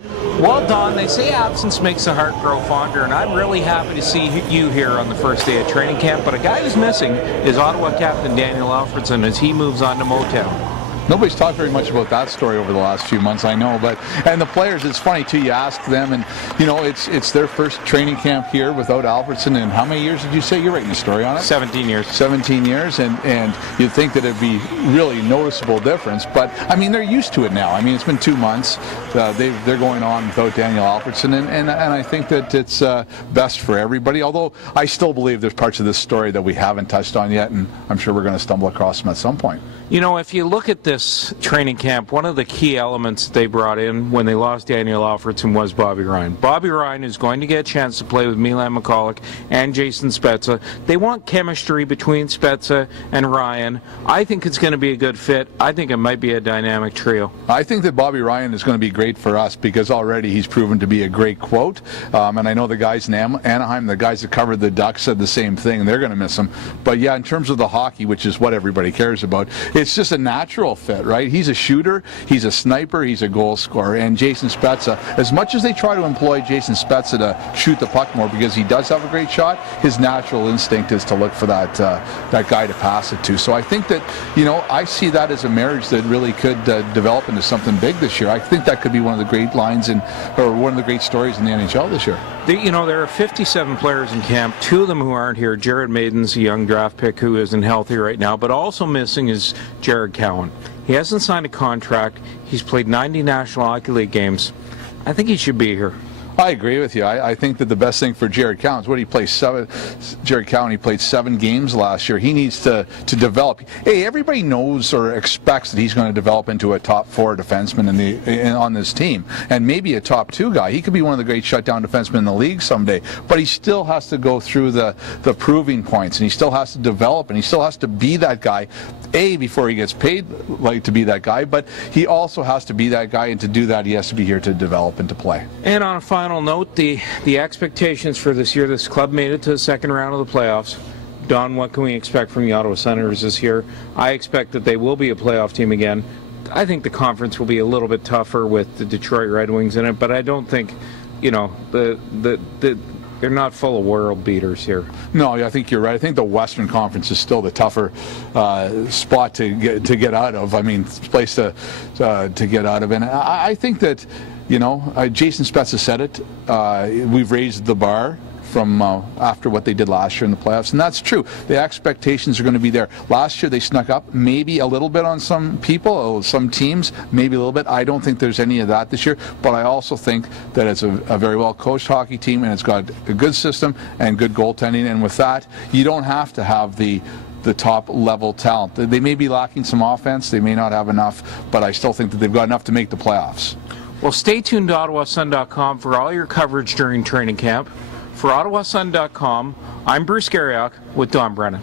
Well, Don, they say absence makes the heart grow fonder, and I'm really happy to see you here on the first day of training camp. But a guy who's missing is Ottawa captain Daniel Alfredson as he moves on to Motown. Nobody's talked very much about that story over the last few months, I know, and the players, it's funny too, you ask them, and you know, it's their first training camp here without Alfredson. And how many years did you say? You're writing a story on it? 17 years. 17 years, and you'd think that it'd be really noticeable difference, but I mean, they're used to it now. I mean, it's been 2 months, they're going on without Daniel Alfredson, and I think that it's best for everybody, although I still believe there's parts of this story that we haven't touched on yet, and I'm sure we're going to stumble across them at some point. You know, if you look at this training camp, one of the key elements they brought in when they lost Daniel Alfredson was Bobby Ryan. Bobby Ryan is going to get a chance to play with Milan McCulloch and Jason Spezza. They want chemistry between Spezza and Ryan. I think it's going to be a good fit. I think it might be a dynamic trio. I think that Bobby Ryan is going to be great for us because already he's proven to be a great quote. And I know the guys in Anaheim, the guys that covered the Ducks, said the same thing. They're going to miss him. But yeah, in terms of the hockey, which is what everybody cares about, it's just a natural fit, right? He's a shooter, he's a sniper, he's a goal scorer, and Jason Spezza, as much as they try to employ Jason Spezza to shoot the puck more because he does have a great shot, his natural instinct is to look for that guy to pass it to. So I think that, you know, I see that as a marriage that really could develop into something big this year. I think that could be one of the great lines or one of the great stories in the NHL this year. There are 57 players in camp, 2 of them who aren't here. Jared Maiden's a young draft pick who isn't healthy right now, but also missing is Jared Cowan. He hasn't signed a contract. He's played 90 National Hockey League games. I think he should be here. I agree with you. I think that the best thing for Jared Cowan is what he played Jared Cowan, he played 7 games last year. He needs to develop. Hey, everybody knows or expects that he's going to develop into a top 4 defenseman on this team, and maybe a top 2 guy. He could be one of the great shutdown defensemen in the league someday, but he still has to go through the proving points, and he still has to develop, and he still has to be that guy, before he gets paid like to be that guy, but he also has to be that guy, and to do that he has to be here to develop and to play. And on a final note, the expectations for this year, this club made it to the second round of the playoffs. Don, what can we expect from the Ottawa Senators this year? I expect that they will be a playoff team again. I think the conference will be a little bit tougher with the Detroit Red Wings in it, but I don't think, you know, they're not full of world beaters here. No, I think you're right. I think the Western Conference is still the tougher spot to get out of. I mean, place to get out of. And I think that, you know, Jason Spezza said it. We've raised the bar from after what they did last year in the playoffs, and that's true. The expectations are going to be there. Last year they snuck up maybe a little bit on some people, some teams, maybe a little bit. I don't think there's any of that this year, but I also think that it's a very well coached hockey team, and it's got a good system and good goaltending, and with that you don't have to have the top level talent. They may be lacking some offense, they may not have enough, but I still think that they've got enough to make the playoffs. Well, stay tuned to OttawaSun.com for all your coverage during training camp. For OttawaSun.com, I'm Bruce Garriock with Don Brennan.